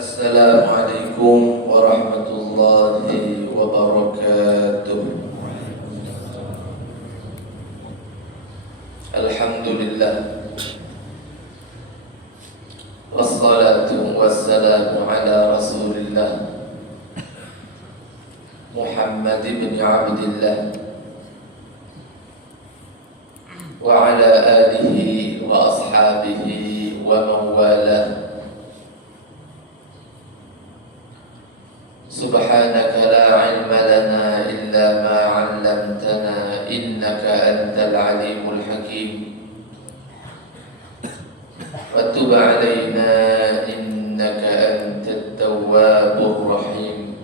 Assalamualaikum warahmatullahi wabarakatuh. Alhamdulillah, wassalatu wassalamu ala rasulillah Muhammad ibn Abdillah wa ala alihi wa ashabihi wa mawalah. Subhanaka la ilma lana illa ma 'allamtana innaka antal alimul hakim. Wa tub 'alaina innaka antat tawwabur rahim.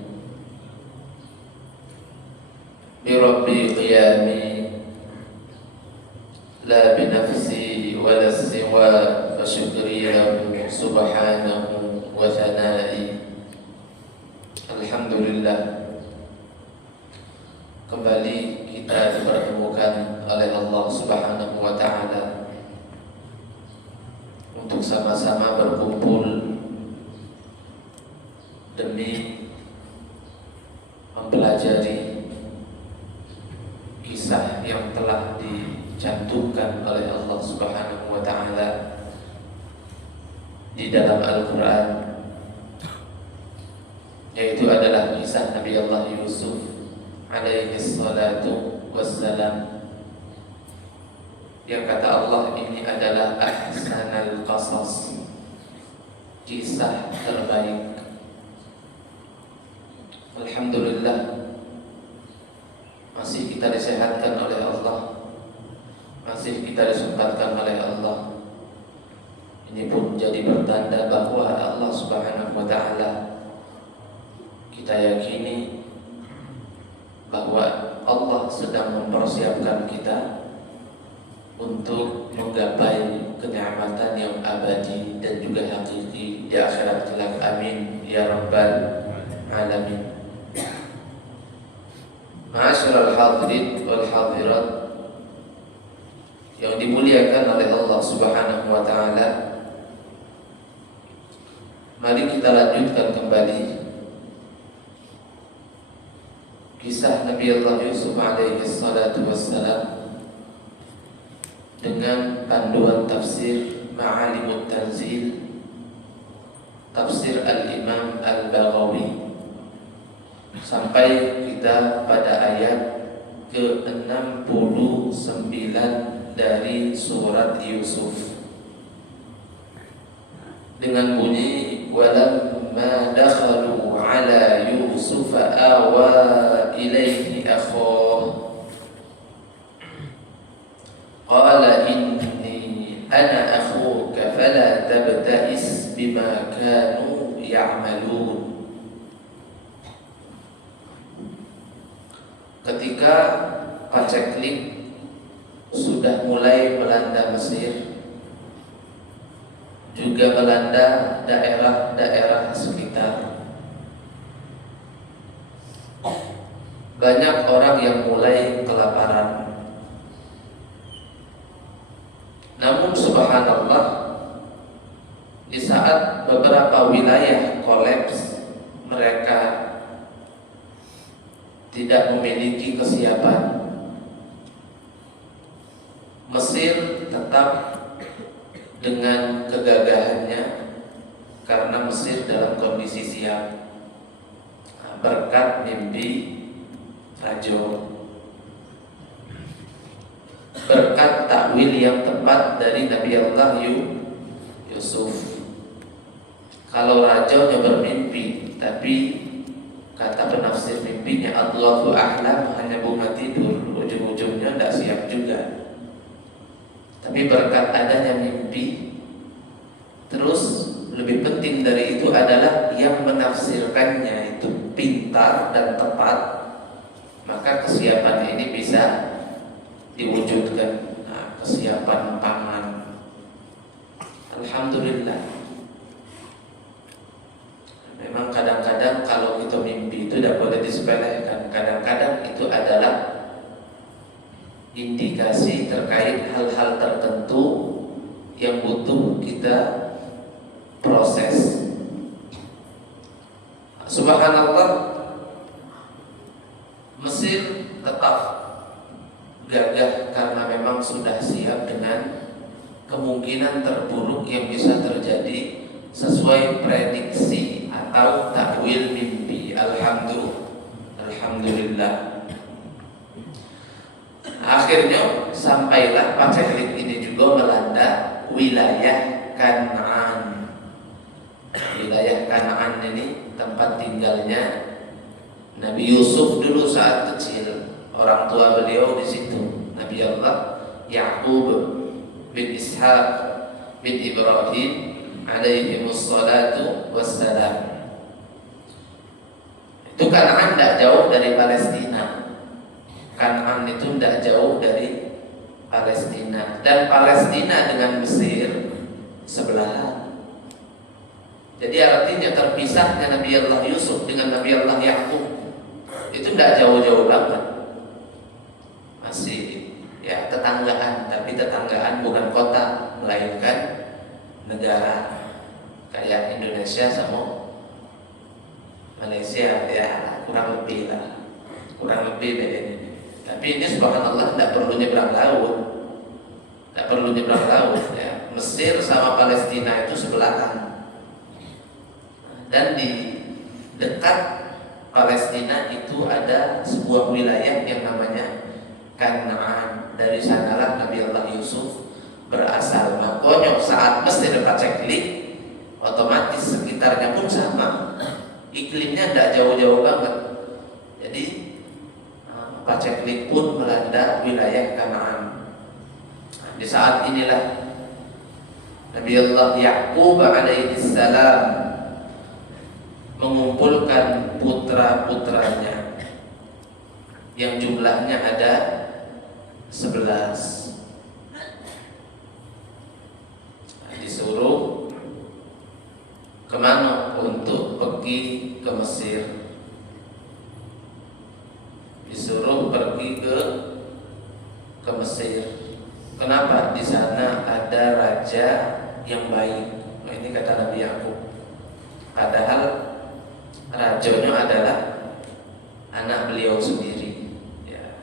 Bi rabbi qiyami la bi nafsi wa la siwa fa syukri lahu subhanahu wa thana'i. Alhamdulillah, kembali kita dipertemukan oleh Allah Subhanahu wa ta'ala untuk sama-sama berkumpul demi mempelajari kisah yang telah dicantumkan oleh Allah Subhanahu wa ta'ala di dalam Al-Quran, yaitu adalah kisah Nabi Allah Yusuf alaihi salatu wassalam, yang kata Allah ini adalah ahsanal qasas, kisah terbaik. Alhamdulillah, masih kita disehatkan oleh Allah, masih kita disempatkan oleh Allah. Ini pun jadi pertanda bahwa Allah Subhanahu wa ta'ala, kita yakini bahwa Allah sedang mempersiapkan kita untuk menggapai kenikmatan yang abadi dan juga hakiki di akhirat kelak. Amin ya rabbal alamin. Ma'asyiral hadirin wal hadirat yang dimuliakan oleh Allah Subhanahu wa ta'ala, mari kita lanjutkan kembali kisah Nabi Allah Yusuf alaihi salatu wassalam dengan panduan tafsir Ma'alimut Tanzil, tafsir Al-Imam Al-Baghawi, sampai kita pada ayat ke-69 dari surat Yusuf dengan bunyi walamma dakhalu ala Yusuf awa ilaihi akhahu qala inni ana akhuka fala tabta'is bima kanu ya'malun. Ketika paceklik sudah mulai melanda Mesir, juga melanda daerah-daerah sekitar, banyak orang yang mulai kelaparan. Namun subhanallah, di saat beberapa wilayah kolaps, mereka tidak memiliki kesiapan, Mesir tetap dengan kegagahannya karena Mesir dalam kondisi siap berkat mimpi rajo, berkat takwil yang tepat dari Nabi Allah Yusuf. Kalau rajonya bermimpi, tapi kata penafsir mimpinya Allahu a'lam, hanya bunga tidur, ujung-ujungnya tidak siap juga. Tapi berkat adanya mimpi, terus lebih penting dari itu adalah yang menafsirkannya itu pintar dan tepat, maka kesiapan ini bisa diwujudkan. Nah, kesiapan pangan, alhamdulillah. Memang kadang-kadang kalau kita mimpi itu tidak boleh disepelekan. Kadang-kadang itu adalah indikasi terkait hal-hal tertentu yang butuh kita proses. subhanallah Mesir tetap gagah karena memang sudah siap dengan kemungkinan terburuk yang bisa terjadi sesuai prediksi atau takwil mimpi. Alhamdulillah. Akhirnya sampailah paceklik ini juga melanda wilayah Kan'an. Wilayah Kan'an ini tempat tinggalnya Nabi Yusuf dulu saat kecil. Orang tua beliau di situ. Nabi Allah Ya'qub bin Ishaq bin Ibrahim alaihimus salatu wassalam. Itu Kan'an tidak jauh dari Palestina. Kan'an itu tidak jauh dari Palestina. Dan Palestina dengan Mesir sebelahan. Jadi artinya terpisahnya Nabi Allah Yusuf dengan Nabi Allah Ya'qub itu tidak jauh-jauh banget. Masih ya tetanggaan, tapi tetanggaan bukan kota, melainkan negara. Kayak Indonesia sama Malaysia ya, kurang lebih begini. Tapi ini subhanallah tidak perlu nyebrang laut. Ya. Mesir sama Palestina itu sebelahan. Dan di dekat Palestina itu ada sebuah wilayah yang namanya Kan'an. Dari sanalah Nabi Allah Yusuf berasal. Makanya saat Mesir paceklik, otomatis sekitarnya pun sama. Iklimnya tidak jauh-jauh banget. Jadi paceklik pun melanda wilayah Kan'an. Di saat inilah Nabi Allah Ya'qub alaihi salam mengumpulkan putra-putranya yang jumlahnya ada 11. Disuruh kemana? Untuk pergi ke Mesir. Disuruh pergi ke Mesir. Kenapa? Di sana ada raja yang baik. Nah, ini kata Nabi Ya'qub. Padahal rajanya adalah anak beliau sendiri. Ya.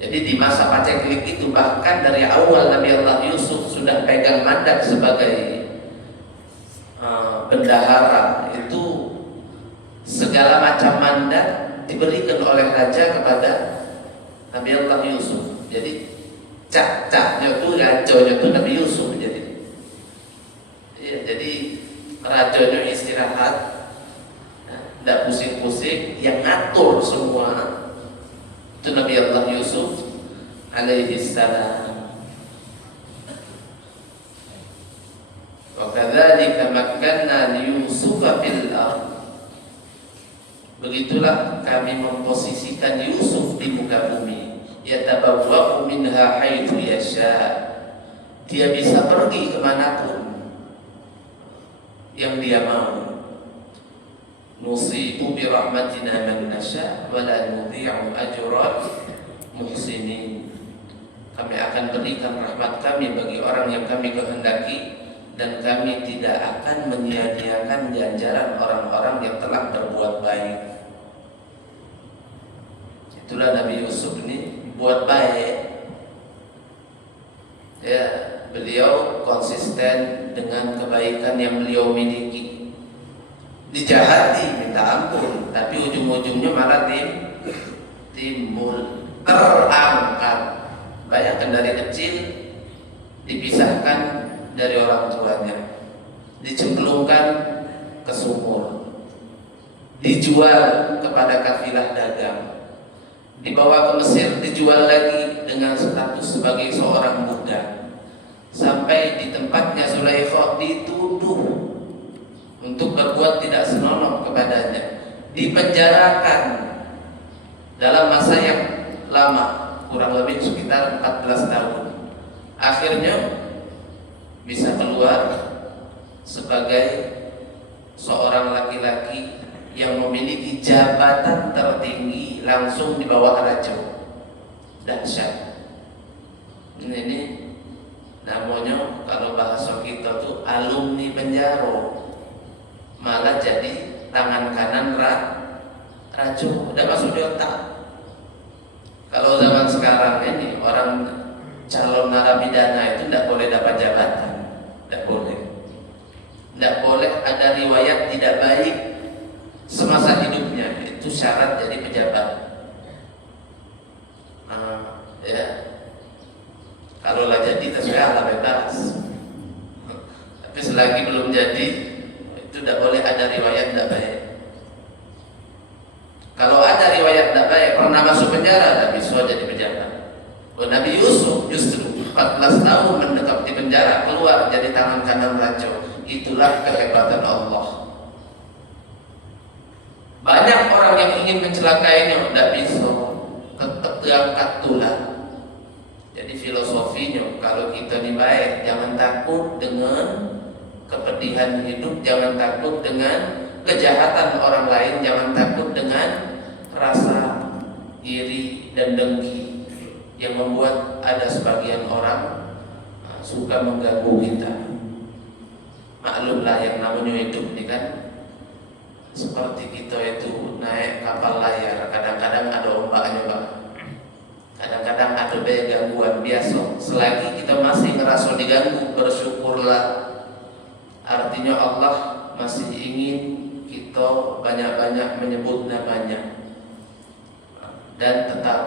Jadi di masa paceklik itu bahkan dari awal Nabi Allah Yusuf sudah pegang mandat sebagai bendahara. Itu segala macam mandat diberikan oleh raja kepada Nabi Allah Yusuf. Jadi cak-caknya tuh rajanya tuh Nabi Yusuf. Jadi rajanya istirahat, tidak pusing-pusing, yang ngatur semua itu Nabi Allah Yusuf alaihi salam. Wa kadzalika makkanna li Yusufa fil ardh. Begitulah kami memposisikan Yusuf di muka bumi. Yatabawwa'u minha haitsu yasha. Dia bisa pergi kemanapun yang dia mau. Nusibu bi rahmatina man nasha wa la nudhi'u ajral muhsinin. Kami akan berikan rahmat kami bagi orang yang kami kehendaki, dan kami tidak akan menyia-nyiakan ganjaran orang-orang yang telah berbuat baik. Itulah Nabi Yusuf ini buat baik. Ya, beliau konsisten dengan kebaikan yang beliau miliki. Dijahati minta ampun, tapi ujung-ujungnya malah timbul terangkat. Bayangkan dari kecil dipisahkan dari orang tuanya, dicemplungkan ke sumur, dijual kepada kafilah dagang, dibawa ke Mesir, dijual lagi dengan status sebagai seorang budak, sampai di tempatnya Zulaikha dituduh untuk berbuat tidak senonoh kepadanya, dipenjarakan dalam masa yang lama, kurang lebih sekitar 14 tahun. Akhirnya bisa keluar sebagai seorang laki-laki yang memiliki jabatan tertinggi langsung di bawah raja. Dahsyat. Ini namanya kalau bahasa kita tuh alumni penjara, malah jadi tangan kanan racun udah masuk di otak. Kalau zaman sekarang ini orang calon narapidana itu tidak boleh dapat jabatan, tidak boleh. Tidak boleh ada riwayat tidak baik semasa hidupnya, itu syarat jadi pejabat. Ya, kalau lah jadi terserah bebas. Tapi selagi belum jadi, itu tidak boleh ada riwayat tidak baik. Kalau ada riwayat tidak baik, pernah masuk penjara, tidak bisa jadi pejabat. Nabi Yusuf justru 14 tahun mendekam di penjara, keluar jadi tangan kanan raja. Itulah kehebatan Allah. Banyak orang yang ingin mencelakainya, tidak bisa, tetap diangkat tulang. Jadi filosofinya, kalau kita dibaik, jangan takut dengan kepedihan hidup, jangan takut dengan kejahatan orang lain, jangan takut dengan rasa iri dan dengki yang membuat ada sebagian orang suka mengganggu kita. Maklumlah yang namanya hidup ini kan seperti kita itu naik kapal layar, kadang-kadang ada ombaknya Pak, kadang-kadang ada gangguan biasa. Selagi kita masih ngerasa diganggu, bersyukurlah. Artinya Allah masih ingin kita banyak-banyak menyebut namanya. Dan tetap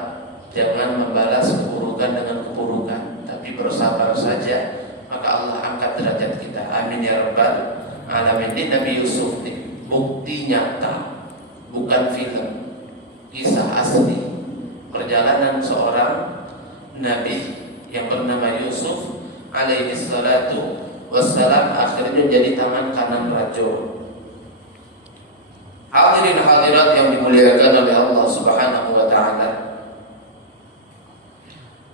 jangan membalas keburukan dengan keburukan, tapi bersabar saja, maka Allah angkat derajat kita. Amin ya rabbal alamin. Ini Nabi Yusuf nih, bukti nyata, bukan film, kisah asli perjalanan seorang nabi yang bernama Yusuf alaihi salatu wassalam, akhirnya jadi tangan kanan raja. Hadirin hadirat yang dimuliakan oleh Allah Subhanahu wa taala.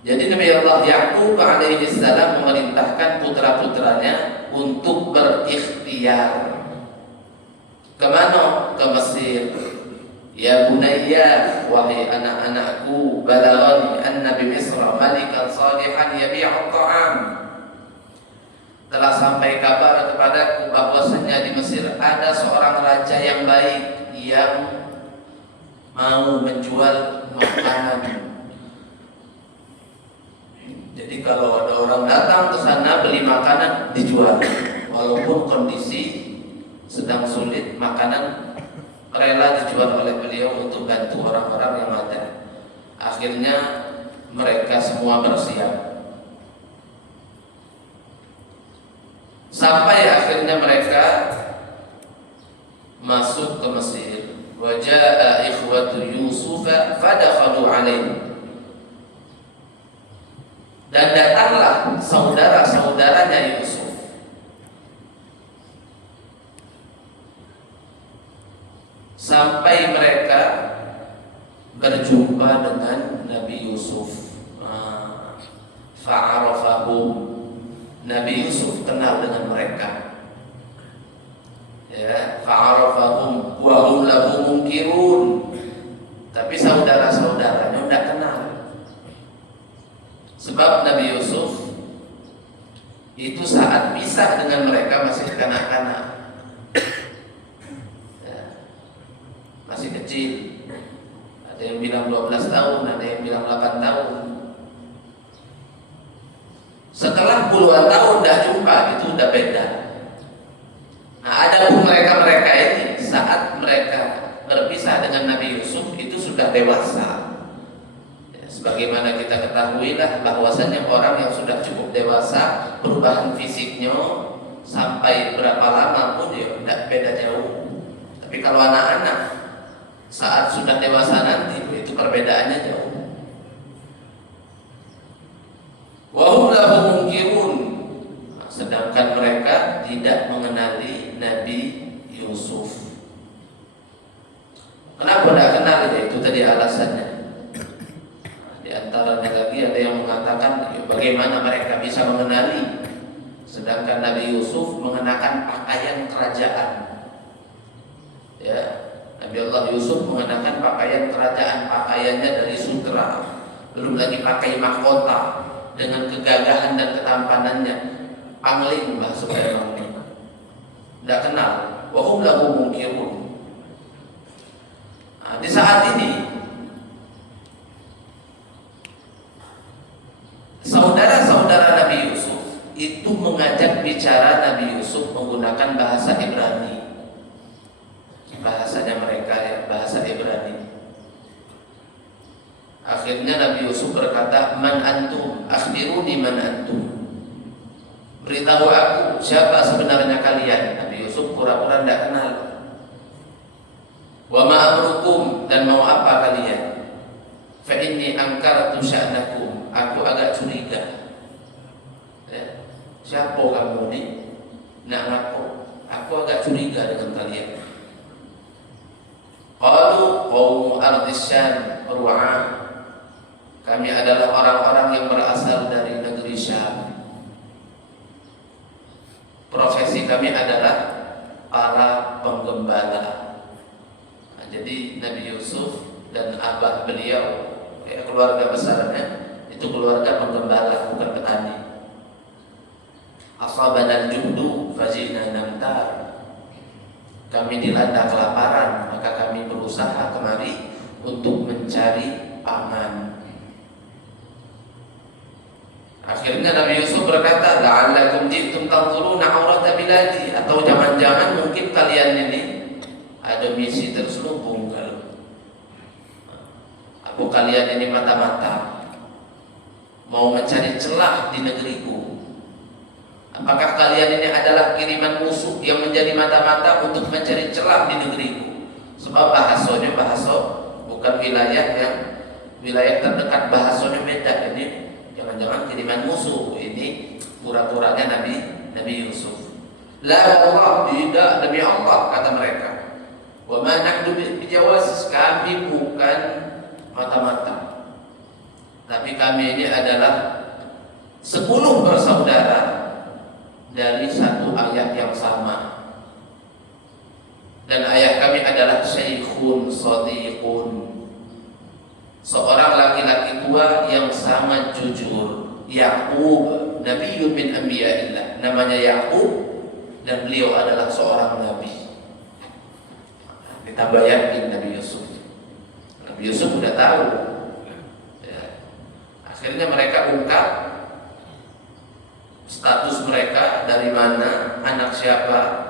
Jadi Nabi Allah Yaqub alaihi salam memerintahkan putra-putranya untuk berikhtiar. Kemana? Ke Mesir. Ya bunayya, wahai anak-anakku, balaghani anna bi Misra malikan salihan yabi'u ta'am. Telah sampai kabar kepadaku bahwasanya di Mesir ada seorang raja yang baik yang mau menjual makanan. Jadi kalau ada orang datang ke sana beli makanan, dijual. Walaupun kondisi sedang sulit, makanan rela dijual oleh beliau untuk bantu orang-orang yang ada. Akhirnya mereka semua bersiap. Sampai akhirnya mereka masuk ke Mesir. Wa jaa ikhwatu Yusuf fadakhalu alaihi. Dan datanglah saudara-saudaranya Yusuf. Sampai mereka berjumpa dengan Nabi Yusuf. Fa'arafahum. Nabi Yusuf kenal dengan mereka. Ya, fa'arafahum wa hum lahu munkirun. Tapi saudara-saudaranya tidak kenal. Sebab Nabi Yusuf itu saat pisah dengan mereka masih kanak-kanak. Ya, masih kecil. Ada yang bilang 12 tahun, ada yang bilang 8 tahun. Setelah puluhan tahun dah jumpa, itu udah beda. Nah, ada pun mereka ini saat mereka berpisah dengan Nabi Yusuf itu sudah dewasa. Ya, sebagaimana kita ketahui lah bahwasanya orang yang sudah cukup dewasa, perubahan fisiknya sampai berapa lama pun ya tidak beda jauh. Tapi kalau anak-anak saat sudah dewasa nanti itu perbedaannya jauh. Wahum lahu munkirun. Sedangkan mereka tidak mengenali Nabi Yusuf. Kenapa tidak kenal? Ya, itu tadi alasannya. Di antaranya lagi ada yang mengatakan ya, bagaimana mereka bisa mengenali sedangkan Nabi Yusuf mengenakan pakaian kerajaan. Ya, Nabi Allah Yusuf mengenakan pakaian kerajaan, pakaiannya dari sutra, belum lagi pakai mahkota dengan kegagahan dan ketampanannya, pangling bahasa Arabnya. Tidak kenal. Wa hum lahu munkirun. Nah, di saat ini saudara-saudara Nabi Yusuf itu mengajak bicara Nabi Yusuf menggunakan bahasa Ibrani. Bahasanya mereka ya, bahasa Ibrani. Akhirnya Nabi Yusuf berkata, "Man antum? Akhbiruni man antum." Beritahu aku siapa sebenarnya kalian. Nabi Yusuf pura-pura tidak kenal. "Wa ma amrukum?" dan mau apa kalian? "Fa inni ankartu sya'nakum." Aku agak curiga. Ya. Siapa kamu ini? Nak ngaku. Aku agak curiga dengan kalian. Qalu qaumu ardis Syam ru'a. Kami adalah orang-orang yang berasal dari negeri Syam. Profesi kami adalah para penggembala. Nah, jadi Nabi Yusuf dan abah beliau, ya, keluarga besarnya itu keluarga penggembala, bukan petani. Asabana al-juhdu fajina namtar. Kami dilanda kelaparan, maka kami berusaha kemari untuk mencari pangan. Akhirnya Nabi Yusuf berkata, "La'allakum ji'tum tanzuruna 'aurata biladi." Atau jangan-jangan mungkin kalian ini ada misi terselubung kalau aku kalian ini mata-mata mau mencari celah di negeriku. Apakah kalian ini adalah kiriman musuh yang menjadi mata-mata untuk mencari celah di negeriku? Sebab bahasanya bahasa bukan wilayah terdekat, bahasanya beda. Ini jangan-jangan kiriman musuh. Ini pura-puranya Nabi Yusuf. La Allah, tidak, demi Allah, kata mereka. Wa ma nahnu bijawaz, kami bukan mata-mata, tapi kami ini adalah 10 bersaudara dari satu ayah yang sama. Dan ayah kami adalah Syekhun Shadiqun, seorang laki-laki tua yang sangat jujur. Ya'qub nabiyyun min anbiya'illah, namanya Ya'qub, dan beliau adalah seorang nabi. Ditambah yakin Nabi Yusuf. Nabi Yusuf sudah tahu ya. Akhirnya mereka ungkap status mereka, dari mana, anak siapa.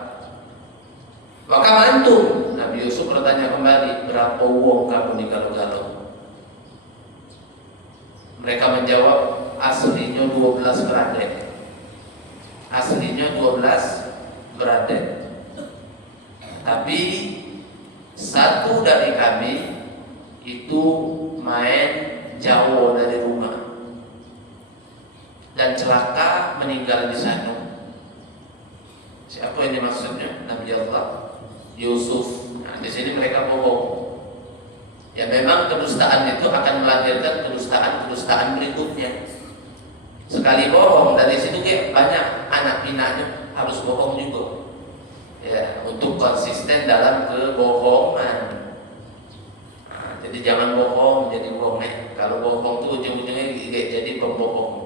Wa kam antum? Nabi Yusuf bertanya kembali, berapa uang kamu di galau-galau? Mereka menjawab, aslinya 12 beradik. Aslinya 12 beradik. Tapi satu dari kami itu main jauh dari rumah dan celaka meninggal di sana. Siapa ini maksudnya? Nabi Allah Yusuf. Nah, di sini mereka bohong. Ya memang kedustaan itu akan melahirkan kedustaan berikutnya. Sekali bohong, dari situ banyak anak pinanya harus bohong juga. Ya, untuk konsisten dalam kebohongan. Nah, jadi jangan bohong jadi bohong. Kalau bohong tuh ujung-ujungnya jadi pembohong.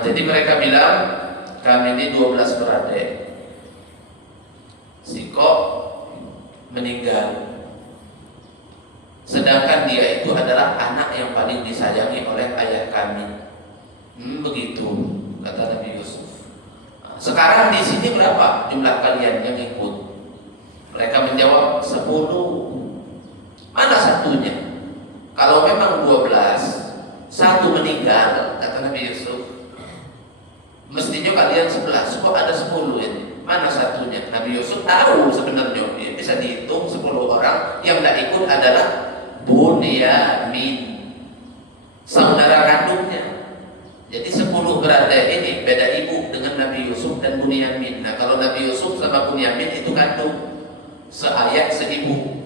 Jadi mereka bilang, kami ini 12 beradik. Si Kok meninggal, sedangkan dia itu adalah anak yang paling disayangi oleh ayah kami. Begitu kata Nabi Yusuf. Sekarang di sini berapa jumlah kalian yang ikut? Mereka menjawab 10. Mana satunya? Kalau memang 12, satu meninggal, kata Nabi Yusuf, mestinya kalian 11, kok ada 10 ini? Mana satunya? Nabi Yusuf tahu sebenarnya, ya, bisa dihitung 10 orang. Yang tidak ikut adalah Bunyamin, saudara kandungnya. Jadi 10 beradik ini beda ibu dengan Nabi Yusuf dan Bunyamin. Nah, kalau Nabi Yusuf sama Bunyamin itu kandung, seayah seibu.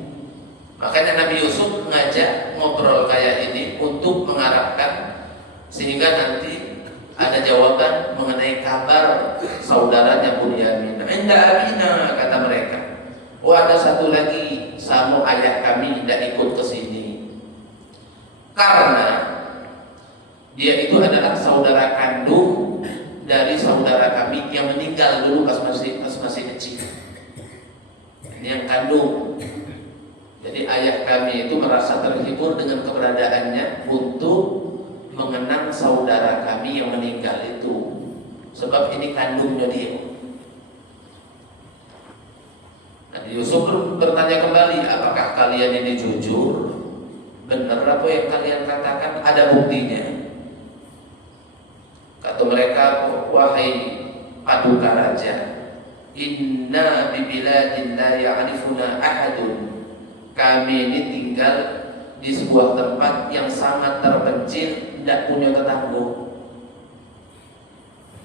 Makanya Nabi Yusuf ngajak ngobrol kayak ini untuk mengarahkan sehingga nanti ada jawaban mengenai kabar saudaranya Bunyamin. Inda abina, kata mereka. Oh, ada satu lagi sama ayah kami tidak ikut ke sini karena dia itu adalah saudara kandung dari saudara kami yang meninggal dulu pas masih kecil. Ini yang kandung. Jadi ayah kami itu merasa terhibur dengan keberadaannya untuk mengenang saudara kami yang meninggal itu, sebab ini kandungnya dia. Nabi Yusuf bertanya kembali, apakah kalian ini jujur? Benar apa yang kalian katakan? Ada buktinya? Kata mereka, wahai paduka raja, inna bibiladin la ya'rifuna ahadun. Kami ini tinggal di sebuah tempat yang sangat terpencil, tidak punya tetangga.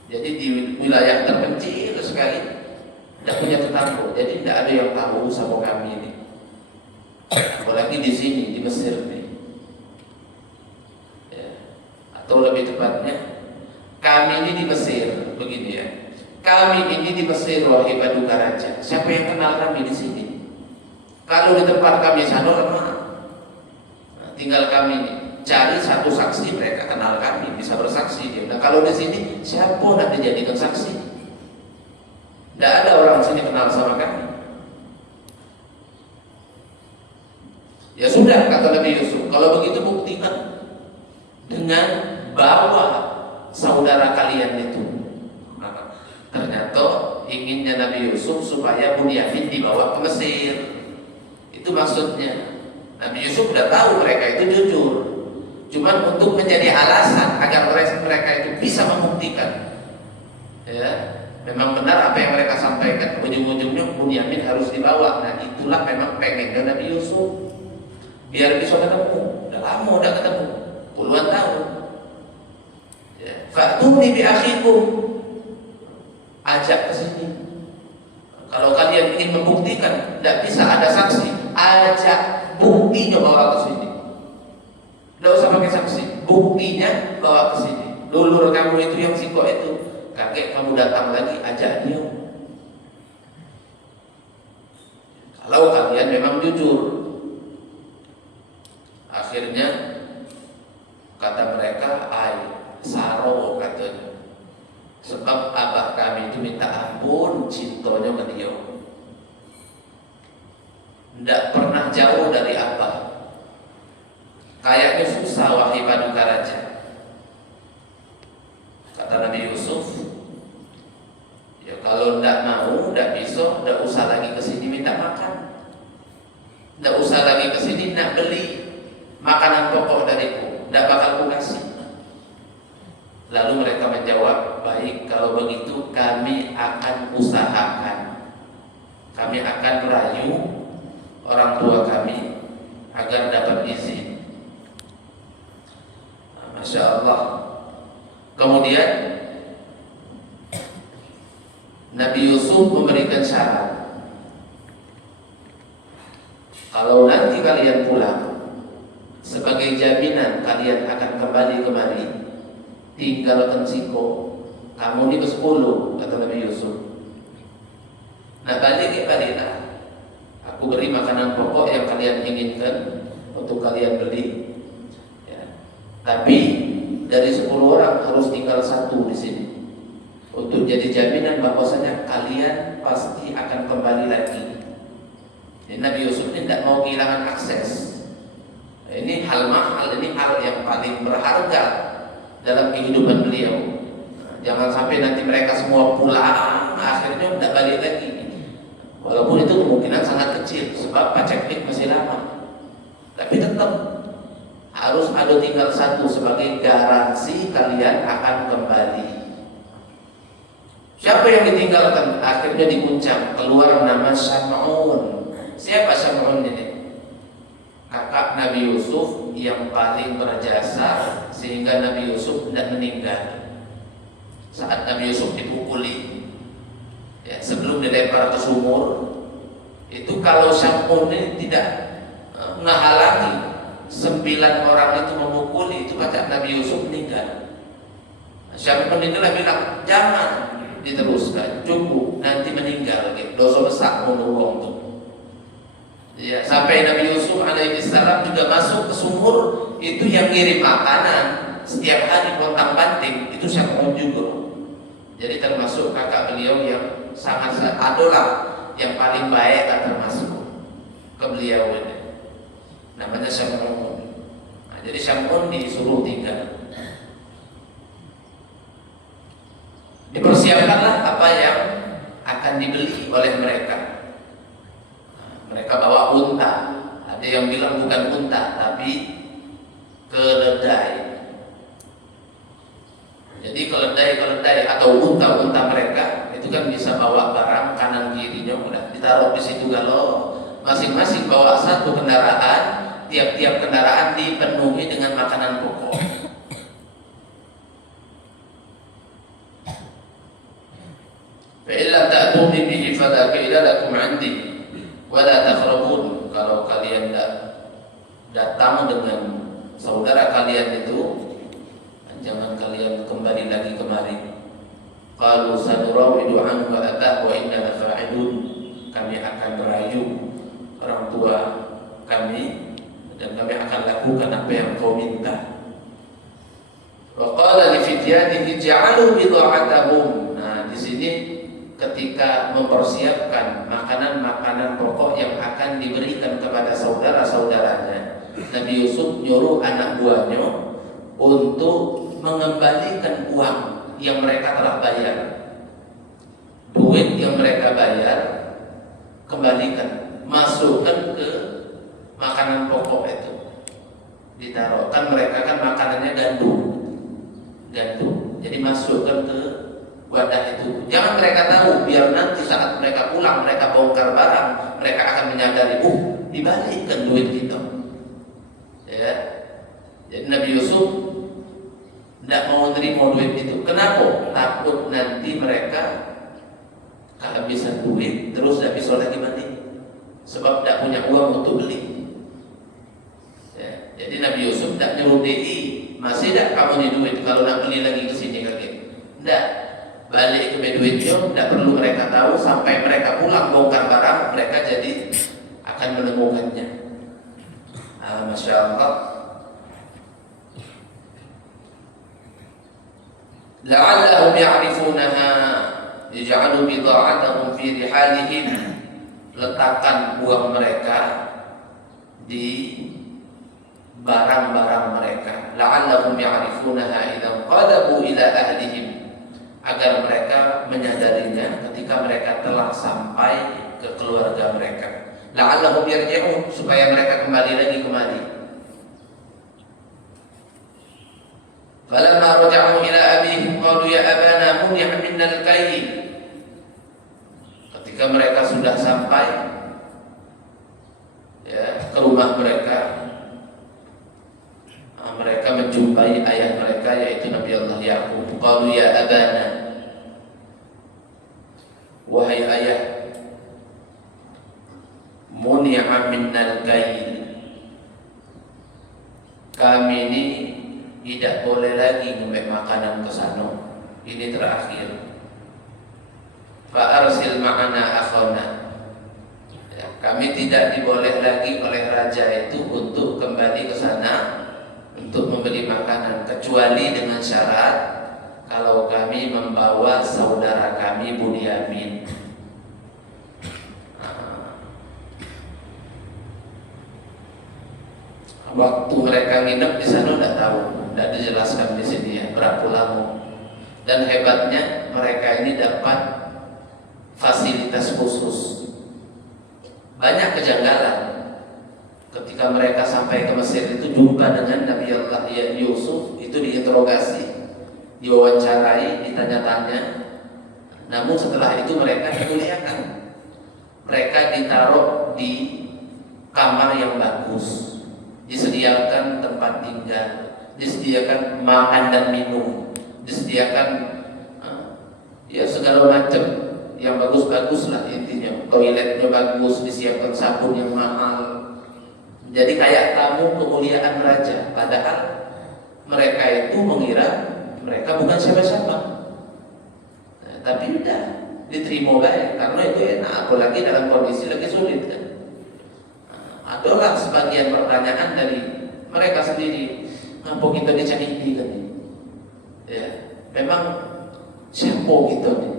Jadi di wilayah terpencil sekali, tidak punya tetangga. Jadi tidak ada yang tahu sama kami ini. Apalagi di sini, di Mesir nih. Ya. Atau lebih tepatnya, kami ini di Mesir, begini ya. Kami ini di Mesir, wahai paduka raja. Siapa yang kenal kami di sini? Kalau di tempat kami sana lemah. Nah, tinggal kami cari satu saksi, mereka kenal kami, bisa bersaksi dia. Nah, kalau di sini siapa nak dijadikan saksi? Tidak ada orang sini kenal sama kami. Ya sudah, kata Nabi Yusuf, kalau begitu buktikan dengan bawa saudara kalian itu. Nah, ternyata inginnya Nabi Yusuf supaya Bunyamin dibawa ke Mesir. Itu maksudnya. Nabi Yusuf sudah tahu mereka itu jujur, cuman untuk menjadi alasan agar mereka itu bisa membuktikan, ya, memang benar apa yang mereka sampaikan, ujung-ujungnya Bunyamin harus dibawa. Nah, itulah memang pengennya Nabi Yusuf, biar bisa ketemu. Udah lama udah ketemu, puluhan tahun. Ya. Fa'tuni bi akhikum, ajak ke sini. Kalau kalian ingin membuktikan, tidak bisa ada saksi, ajak buktinya bawa ke sini. Tidak usah pakai saksi, buktinya bawa ke sini. Lulur kamu itu yang siko itu, kakek kamu datang lagi, ajak dia. Kalau kalian memang jujur. Akhirnya kata mereka, saro katanya. Sebab abah kami itu minta ampun cintanya ke dia. Tidak pernah jauh dari abah. Kayaknya susah wahai paduka raja. Kata Nabi Yusuf, ya kalau tidak mau, tidak bisa, tidak usah lagi ke sini minta makan. Tidak usah lagi ke sini nak beli makanan pokok dariku, tidak bakal ku kasih. Lalu mereka menjawab, baik, kalau begitu kami akan usahakan, kami akan merayu orang tua kami agar dapat izin. Masya Allah. Kemudian Nabi Yusuf memberikan syarat, kalau nanti kalian pulang, sebagai jaminan kalian akan kembali kemari, tinggalkan siko, kamu ini ke-10, kata Nabi Yusuf. Nah, baliklah, aku beri makanan pokok yang kalian inginkan untuk kalian beli, ya. Tapi dari 10 orang harus tinggal 1 di sini, untuk jadi jaminan bahwasanya kalian pasti akan kembali lagi. Jadi Nabi Yusuf ini tidak mau kehilangan akses. Ini hal mahal, ini hal yang paling berharga dalam kehidupan beliau. Jangan sampai nanti mereka semua pulang, akhirnya tidak balik lagi. Walaupun itu kemungkinan sangat kecil, sebab paceklik masih lama. Tapi tetap harus ada tinggal 1 sebagai garansi kalian akan kembali. Siapa yang ditinggalkan? Akhirnya dikuncang, keluar nama Syam'un. Siapa Syam'un ini? Kakak Nabi Yusuf yang paling berjasa sehingga Nabi Yusuf tidak meninggal saat Nabi Yusuf dipukuli, ya, sebelum dilempar ke sumur. Itu kalau Syam'un ini tidak menghalangi 9 orang itu memukuli, itu kata Nabi Yusuf meninggal. Syam'un itulah bilang, jangan diteruskan, cukup, nanti meninggal, dosa besar menunggu itu. Ya, sampai Nabi Yusuf alaihissalam juga masuk ke sumur, itu yang ngirim makanan setiap hari pontang panting itu Syam'un juga. Jadi termasuk kakak beliau yang sangat adalah yang paling baik termasuk ke beliau ini. namanya syamun. Nah, jadi syamun disuruh 3. Dipersiapkanlah apa yang akan dibeli oleh mereka. Mereka bawa unta. Ada yang bilang bukan unta, tapi keledai. Jadi keledai atau unta mereka itu kan bisa bawa barang kanan kirinya, udah ditaruh di situ. Kalau masing-masing bawa satu kendaraan, tiap-tiap kendaraan dipenuhi dengan makanan pokok. Fa'illam ta'tuni bihi fadaka ila lakum 'indi wa la taqrabun. Kalau kalian datang dengan saudara kalian itu, jangan kalian kembali lagi kemari. Qalu sanurawidu anhu wa abah wa inna fa'ilun. Kami akan merayu orang tua kami dan kami akan lakukan apa yang kau minta. Wa qala li fityanihi ja'alu bidha'atahum. Nah, di sini ketika mempersiapkan makanan-makanan pokok yang akan diberikan kepada saudara-saudaranya, Nabi Yusuf nyuruh anak buahnya untuk mengembalikan uang yang mereka telah bayar. Duit yang mereka bayar kembalikan, masukkan ke makanan pokok itu, ditaruh. Kan mereka kan makanannya gandum, jadi masukkan ke wadah itu. Jangan mereka tahu, biar nanti saat mereka pulang, mereka bongkar barang, mereka akan menyadari, dibalikkan duit kita. Ya, jadi Nabi Yusuf tidak mau menerima duit itu. Kenapa? Takut nanti mereka kehabisan duit, terus tidak bisa lagi mandi, sebab tidak punya uang untuk beli. Ya, jadi Nabi Yusuf tidak nyuruh DI, masih tidak kamu nih duit kalau nak beli lagi ke sini kakek. Tidak, balik ke duitnya, tidak perlu mereka tahu. Sampai mereka pulang bongkar barang, mereka jadi akan menemukannya. Masya Allah. La'allahum ya'rifunaha yaj'alu bidha'atahum fi rihalihim. Letakkan uang mereka di barang-barang mereka. La'allahum ya'rifunaha idza qalabu ila ahlihim, agar mereka menyadarinya ketika mereka telah sampai ke keluarga mereka. La'allahum yarji'un, supaya mereka kembali lagi kemari. Falamma raja'u ila abihim qalu ya abana muni'a minna al-kayl. Ketika mereka sudah sampai ke rumah mereka, mereka menjumpai ayah mereka, yaitu Nabi Allah Yaqub. Qalu ya abana, wahai ayah, muni'a minnal kayl, kami ini tidak boleh lagi ngambil makanan ke sana, ini terakhir. Fa arsil ma'ana akhana, kami tidak diboleh lagi oleh raja itu untuk kembali ke sana untuk membeli makanan, kecuali dengan syarat kalau kami membawa saudara kami Bunyamin. Waktu mereka nginep di sana tidak tahu, tidak dijelaskan di sini ya berapa lama. Dan hebatnya mereka ini dapat fasilitas khusus. Banyak kejanggalan ketika mereka sampai ke Mesir itu, jumpa dengan Nabi Allah Yusuf, itu diinterogasi, diwawancarai, ditanya-tanya. Namun setelah itu mereka dimuliakan. Mereka ditaruh di kamar yang bagus, disediakan tempat tinggal, disediakan makan dan minum, disediakan segala macam yang bagus-bagus lah intinya. Toiletnya bagus, disiapkan sabun yang mahal. Jadi kayak tamu kemuliaan raja. Padahal mereka itu mengira mereka bukan siapa-siapa. Tapi udah diterima baik, karena itu enak, apalagi dalam kondisi lagi sulit kan. Adalah sebagian pertanyaan dari mereka sendiri, ngapa kita dicari kan? Ya, memang siapa kita nih?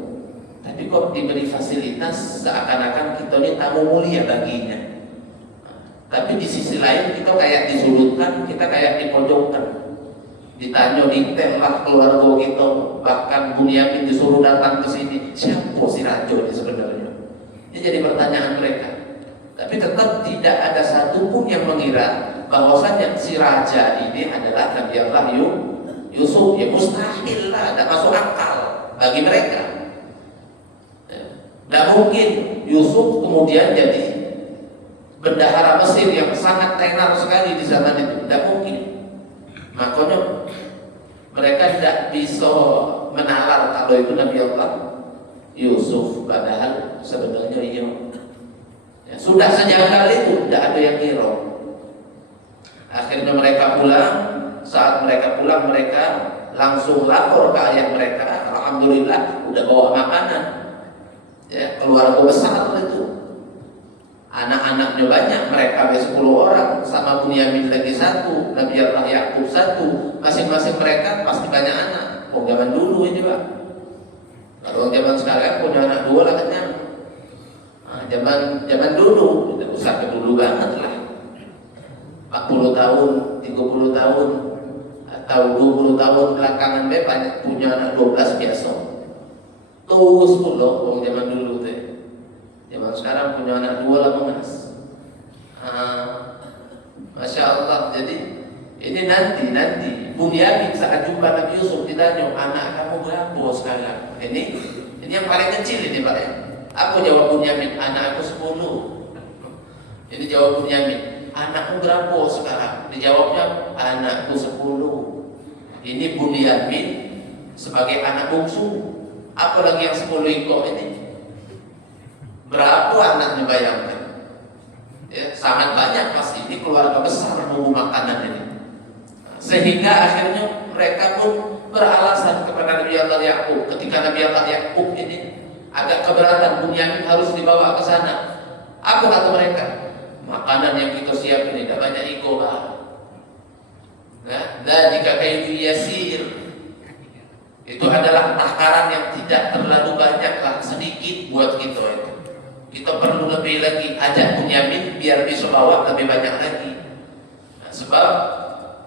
Tapi kok diberi fasilitas seakan-akan kita ini tamu mulia baginya. Tapi di sisi lain kita kayak disulutkan, kita kayak dipojokkan. Ditanya ditembak keluarga kita, bahkan Bunyamin disuruh datang ke sini. Siapa si Rajo ini sebenarnya? Ini jadi pertanyaan mereka. Tapi tetap tidak ada satupun yang mengira bahwasanya si raja ini adalah Nabi Allah Yusuf. Ya mustahil lah, tidak masuk akal bagi mereka. Tidak mungkin Yusuf kemudian jadi bendahara Mesir yang sangat tenar sekali di zaman itu. Tidak mungkin. Makanya mereka tidak bisa menalar kalau itu Nabi Allah Yusuf, padahal sebenarnya iya. Ya, sudah sejanggal itu, tidak ada yang kira. Akhirnya mereka pulang. Saat mereka pulang, mereka langsung lapor ke ayah mereka. Alhamdulillah, udah bawa makanan. Ya, keluarga besar itu. Anak-anaknya banyak, mereka 10 orang, sama Bunyamin lagi 1, Nabi Allah Yakub 1, masing-masing mereka pasti banyak anak. Oh zaman dulu ini Pak. Kalau zaman sekarang punya anak 2 lah kenyang. Nah, zaman dulu, tidak usah ke dulu banget lah. 40 tahun, 30 tahun, atau 20 tahun belakangan banyak punya anak 12 biasa. Tuh 10 orang zaman dulu tuh. Zaman sekarang punya anak 2 lah mengas. Masya Allah. Jadi ini nanti Bunyamin saat jumpa Nabi Yusuf ditanya, anak kamu berapa sekarang? Ini yang paling kecil ini Pak ya. Apa jawab Bunyamin? Anak aku 10. Ini jawab Bunyamin, anakmu berapa sekarang? Dijawabnya, anakku 10. Ini Bunyamin sebagai anak bungsu. Apalagi yang 10 ekor ini. Berapa anaknya bayangkan? Ya, sangat banyak pasti. Ini keluarga besar nunggu makanan ini. Sehingga akhirnya mereka pun beralasan kepada Nabi Allah Yakub. Ketika Nabi Allah Yakub ini agak keberatan, Bunyamin harus dibawa ke sana. Apa kata mereka? Makanan yang kita siapin ini tidak banyak iko lah. Dan jika kayu yasir, itu adalah takaran yang tidak terlalu banyak lah, sedikit buat kita itu. Kita perlu lebih lagi, ajak Bunyamin biar bisa bawa lebih banyak lagi. Nah, sebab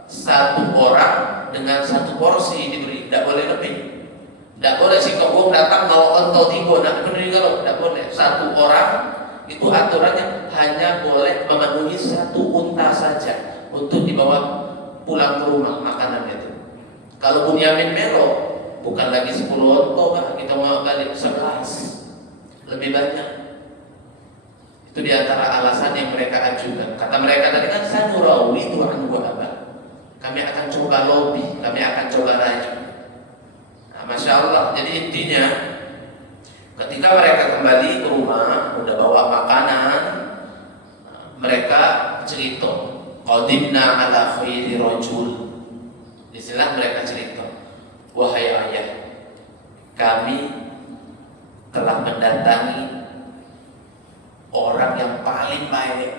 1 orang dengan 1 porsi diberi, tidak boleh lebih. Tidak boleh si kobong datang mau onto 3, nak bener kalau tidak boleh. 1 orang itu aturannya hanya boleh memenuhi 1 unta saja untuk dibawa pulang ke rumah makanan itu. Kalau Bunyamin melo, bukan lagi 10 onto, Pak, kita mau balik 11, lebih banyak. Itu diantara alasan yang mereka ajukan. Kata mereka tadi kan sanurawi itu anwa apa? Kami akan coba lobby, kami akan coba raju. Nah, Masya Allah. Jadi intinya, ketika mereka kembali ke rumah, udah bawa makanan, mereka cerita, qadimna ala khairi rajul. Istilah mereka cerita, wahai ayah, kami telah mendatangi orang yang paling baik.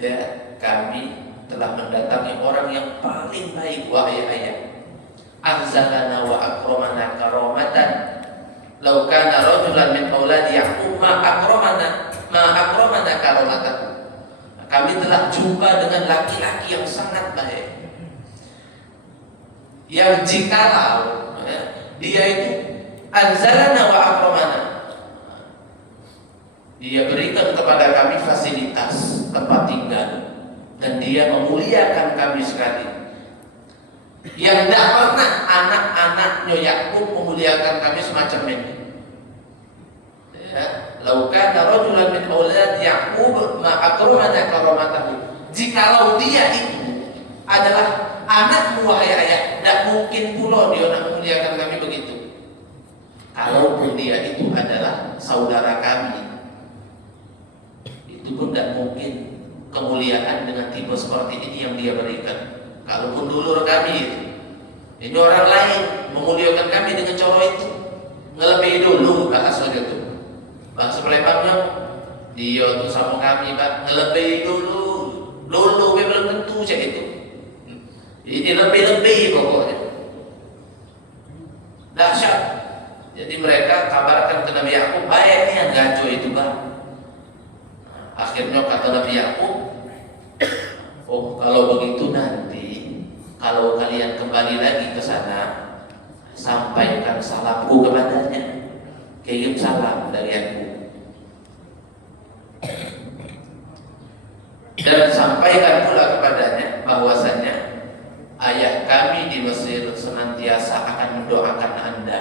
Ya, kami telah mendatangi orang yang paling baik, wahai ayah. Ahzalana wa akramana karamatan. Lau kana rajulan min auladi Yaqub ma akramana karamatan. Kami telah jumpa dengan laki-laki yang sangat baik, yang jikalau dia itu anzalana wa akramana, dia berikan kepada kami fasilitas tempat tinggal dan dia memuliakan kami sekali. Yang tidak pernah anak-anaknya Yakub memuliakan kami semacam ini. Ya, lau kana rajulan min aulad Yaqub ma akramana karamatahu. Jikalau dia itu adalah anakmu wahai ayah, tidak mungkin pula dia nak memuliakan kami begitu. Kalaupun dia itu adalah saudara kami, itu pun tidak mungkin kemuliaan dengan tipe seperti ini yang dia berikan. Kalaupun dulur kami itu, ini orang lain memuliakan kami dengan cara itu, ngelebihi dulu bahasa itu. Bahasa Palembangnya, dia tuh sama kami Pak, ngelebihi dulu belum tentu cek itu. Ini lebih pokoknya. Dahsyat. Jadi mereka kabarkan ke Nabi Yakub, baik nih yang gajo itu Pak. Akhirnya kata Nabi Yakub, Oh, kalau begitu nanti kalau kalian kembali lagi ke sana, sampaikan salamku kepadanya. Kirim salam dari aku. Dan sampaikan pula kepadanya bahwasanya ayah kami di Mesir senantiasa akan mendoakan Anda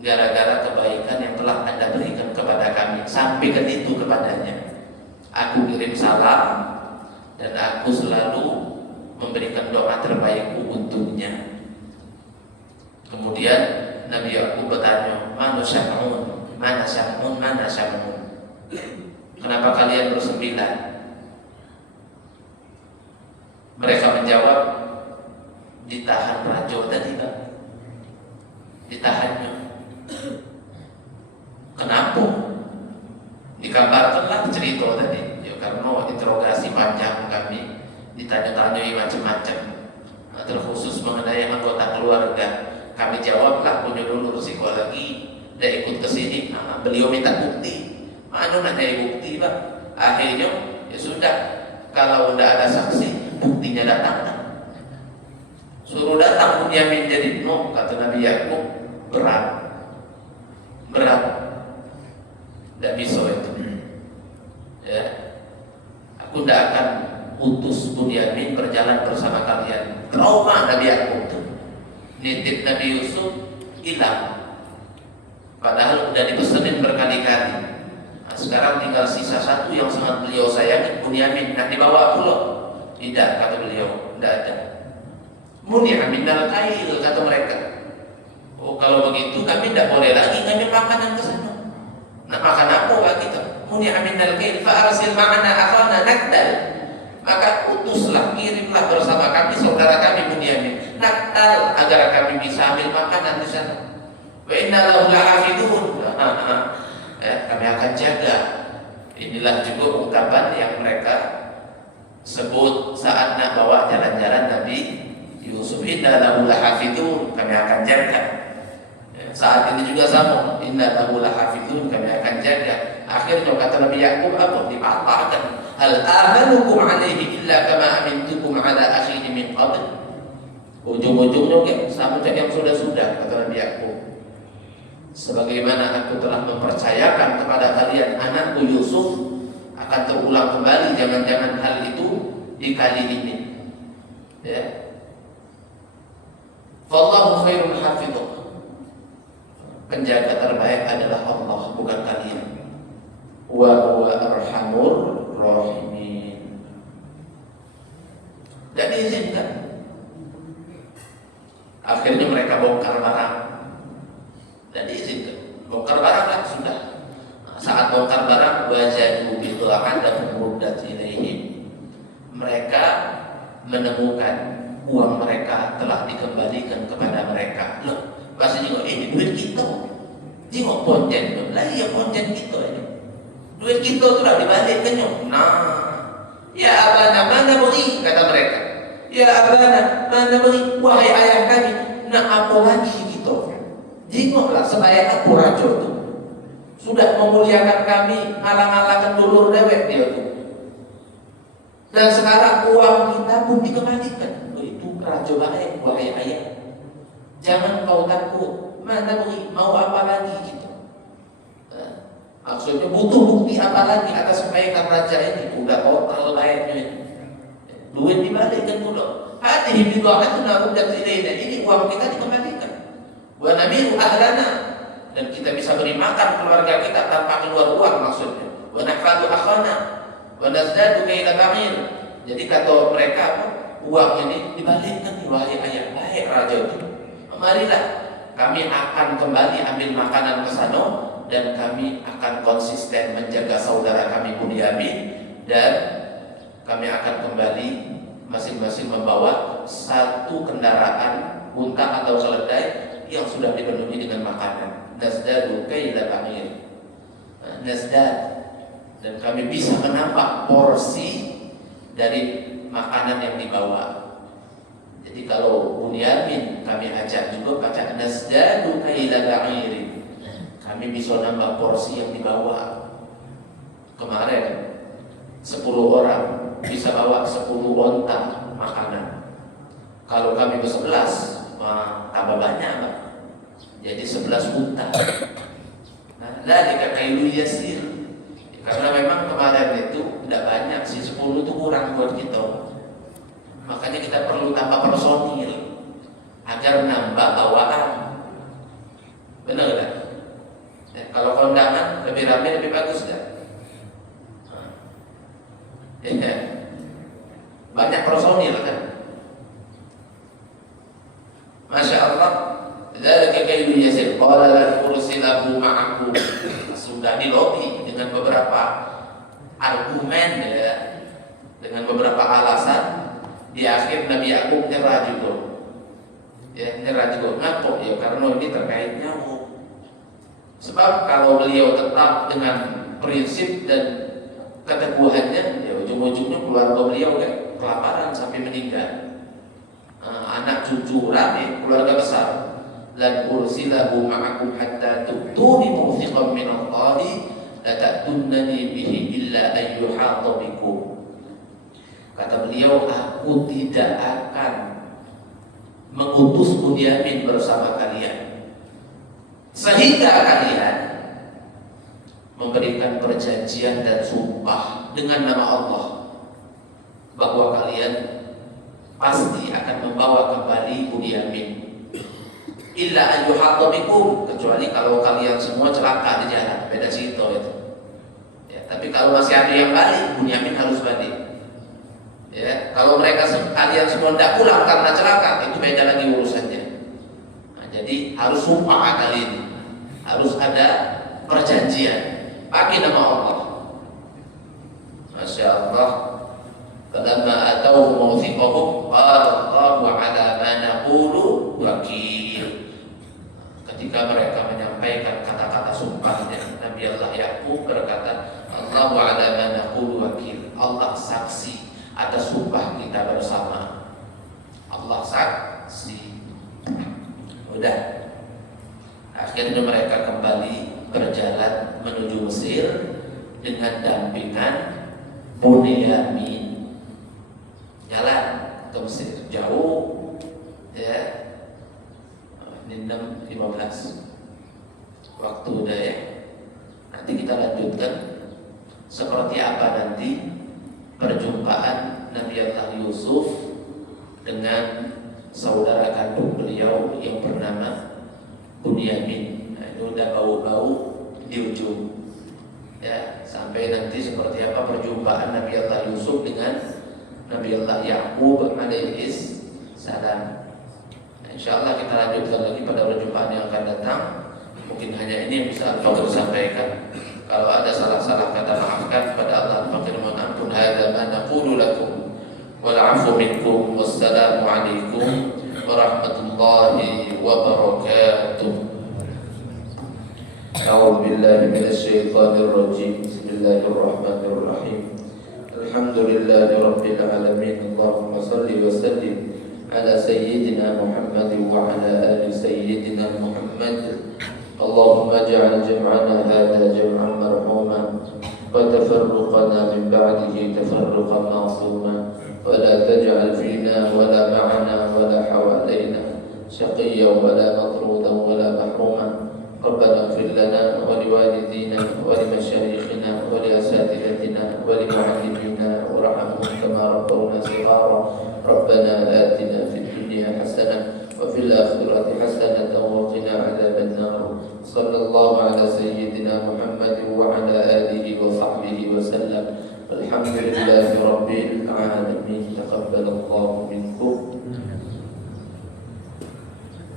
gara-gara kebaikan yang telah Anda berikan kepada kami. Sampaikan itu kepadanya. Aku kirim salam dan aku selalu memberikan doa terbaikku untuknya. Kemudian Nabi Yakub bertanya, mana Syamun? Mana Syamun? Mana Syamun? Kenapa kalian bersembilan? Mereka menjawab, ditahan raja tadi, Pak. Ditahannya. Kenapa? Digambarkanlah cerita tadi. Ya, karena interogasi panjang kami, ditanya-tanyai macam-macam. Nah, terkhusus mengenai anggota keluarga. Kami jawablah, punya dulu psikologi, dia ikut ke sini. Nah, beliau minta bukti. Mana ada bukti, Pak? Akhirnya ya sudah, kalau udah ada saksi, buktinya datang. Suruh datang Bunyamin jadi no, kata Nabi Yakub, berat, tidak bisa itu. Ya, aku tidak akan utus Bunyamin berjalan bersama kalian. Trauma Nabi Yakub itu. Nitip Nabi Yusuf hilang, padahal sudah dipesenin berkali-kali. Nah, sekarang tinggal sisa satu yang sangat beliau sayangi, Bunyamin. Nah, dibawa pula. Tidak, kata beliau, tidak ada. Bunyamin al-kail, kata mereka. Oh, kalau begitu kami tidak boleh lagi ngambil makanan ke sana. Nah, makan apa Pak kita? Bunyamin al-kail, fa'arsil ma'ana akhana nakdal. Maka utuslah, kirimlah bersama kami saudara kami Bunyamin nakdal, agar kami bisa ambil makanan di sana. Wa inna lahu lahafidun. Kami akan jaga. Inilah juga ungkapan yang mereka sebut saat nak bawa jalan-jalan Nabi Yusuf. Inna lahu lahafidun, kami akan jaga. Saat ini juga sama, inna lahu lahafidun, kami akan jaga. Akhirnya kata Nabi Yakub apa? Dipatahkan. Hal amanukum alaihi illa kama amintukum ala akhihi min qabl. Ujung-ujungnya sama yang sudah-sudah, kata Nabi Yakub. Sebagaimana aku telah mempercayakan kepada kalian anakku Yusuf akan terulang kembali, jangan-jangan hal itu di kali ini. Ya. Wallahu khairul hafidh. Penjaga terbaik adalah Allah, bukan kalian. Wa huwa arhamur rahimin. Dan diizinkan. Akhirnya mereka bongkar barang. Dan diizinkan. Bongkar barang lah sudah. Nah, saat bongkar barang, wajadu bid'atan muddat ilaihim. Mereka menemukan uang mereka telah dikembalikan kepada mereka. Loh, pasti juga ini duit kita. Jika ponjen, lah iya ponjen kita ini. Duit kita telah dibalikkan. Nah, ya abana mana beri, kata mereka. Ya abana mana beri, wahai ayah kami, nak apa lagi kita? Jikalah sebaya aku raja itu sudah memuliakan kami, halang-halangan dulur dewek dia itu. Dan sekarang uang kita pun dikembalikan. Itu raja baik, wahai ayah. Jangan kau takut. Mana beri, mau apa lagi kita? Maksudnya butuh bukti apa lagi atas kebaikan raja ini? Udah total baiknya ini. Duit dibalikkan pula. Hadhihi bid'atuna ruddat ilaina. Ini uang kita dikembalikan. Wa namiru ahlana, dan kita bisa beri makan keluarga kita tanpa keluar uang maksudnya. Wa nahfadu akhana wa nazdadu kaila ba'ir. Jadi kata mereka apa? Uang ini dibalikkan, wahai ayah. Baik raja itu. Marilah kami akan kembali ambil makanan ke sana, dan kami akan konsisten menjaga saudara kami Bunyamin, dan kami akan kembali masing-masing membawa satu kendaraan unta atau keledai yang sudah dipenuhi dengan makanan. Nazdadu kaila ba'ir. Nazdad, dan kami bisa menambah porsi dari makanan yang dibawa. Jadi kalau Bunyamin kami ajak juga baca nazdadu kaila ba'ir, kami bisa nambah porsi yang dibawa. Kemarin 10 orang bisa bawa 10 onta makanan. Kalau kami ber-11, tambah banyak Pak. Jadi 11 unta. Nah, dari kailu yasir. Karena memang kemarin itu tidak banyak sih, 10 itu kurang buat kita. Makanya kita perlu tambah personil agar nambah bawaan. Benar kan? Ya, kalau kondangan lebih ramai lebih bagus kan? Ya, banyak personil kan? Masya Allah. Dzalika kailu yasir. Qala lan ursilahu ma'akum. Sudah dilobi dengan beberapa argumen ya, dengan beberapa alasan. Di akhir Nabi Yakub nyerah juga. Ya, nyerah juga ngapok ya karena ini terkait nyamuk. Sebab kalau beliau tetap dengan prinsip dan keteguhannya, ya ujung-ujungnya keluarga beliau kan kelaparan sampai meninggal. Anak cucu rakyat keluarga besar. Lan ursilahu ma'akum hatta tu'tuni mawthiqan min Allahi la ta'tunnani bihi illa ayyuhata bikum. Kata beliau, aku tidak akan mengutus Bunyamin bersama kalian sehingga kalian memberikan perjanjian dan sumpah dengan nama Allah bahwa kalian pasti akan membawa kembali Bunyamin. Illa ayyuhata bikum, kecuali kalau kalian semua celaka di jalan, beda situ itu. Ya, tapi kalau masih ada yang balik, Bunyamin harus balik. Ya, kalau mereka kalian semua tidak pulang karena celaka, itu beda lagi urusannya. Nah, jadi harus sumpah kali ini, harus ada perjanjian pakai nama Allah. Masya Allah. Falamma atau mawthiqahum qala Allahu ala ma naqulu wakil. Ketika mereka menyampaikan kata-kata sumpahnya, Nabi Allah Yakub berkata, Allahu ala ma naqulu wakil. Allah saksi atas sumpah kita bersama. Allah saksi. Udah. Akhirnya mereka kembali berjalan menuju Mesir dengan dampingan Bunyamin. Jalan ke Mesir jauh, ya. Ini 6:15 waktu udah ya. Nanti kita lanjutkan seperti apa nanti perjumpaan Nabi Allah Yusuf dengan saudara kandung beliau yang bernama Bunyamin. Nah, itu udah bau-bau di ujung. Ya, sampai nanti seperti apa perjumpaan Nabi Allah Yusuf dengan Nabi Allah Yakub alaihis salam. Nah, insyaallah kita lanjutkan lagi pada perjumpaan yang akan datang. Mungkin hanya ini yang bisa Al-Fakir sampaikan. Kalau ada salah-salah kata maafkan kepada Allah. Al-Fakir mohon ampun. Hadza ma naqulu lakum wal 'afwu minkum. Wassalamu alaikum warahmatullahi wabarakatuh. A'udzu billahi minasy syaithanir rajim. Bismillahirrahmanirrahim. Alhamdulillahi rabbil alamin. Allahumma shalli wa sallim ala sayyidina Muhammad wa ala ali sayyidina Muhammad. Allahumma ij'al jam'ana hadha jam'an marhuma wa tafarruqana min ba'dihi tafarruqan ma'suma wa la taj'al fina wa la ma'ana wa la hawalaina shaqiyyan wa la matrudan wa la mahruma. ربنا اغفر لنا ولوالدينا ولمشايخنا ولأساتذتنا ولمعلمينا وارحمهم كما ربونا صغارا. ربنا آتنا في الدنيا حسنة وفي الآخرة حسنة وقنا عذاب النار. صلى الله على سيدنا محمد وعلى آله وصحبه وسلم. الحمد لله رب العالمين. تقبل الله منكم.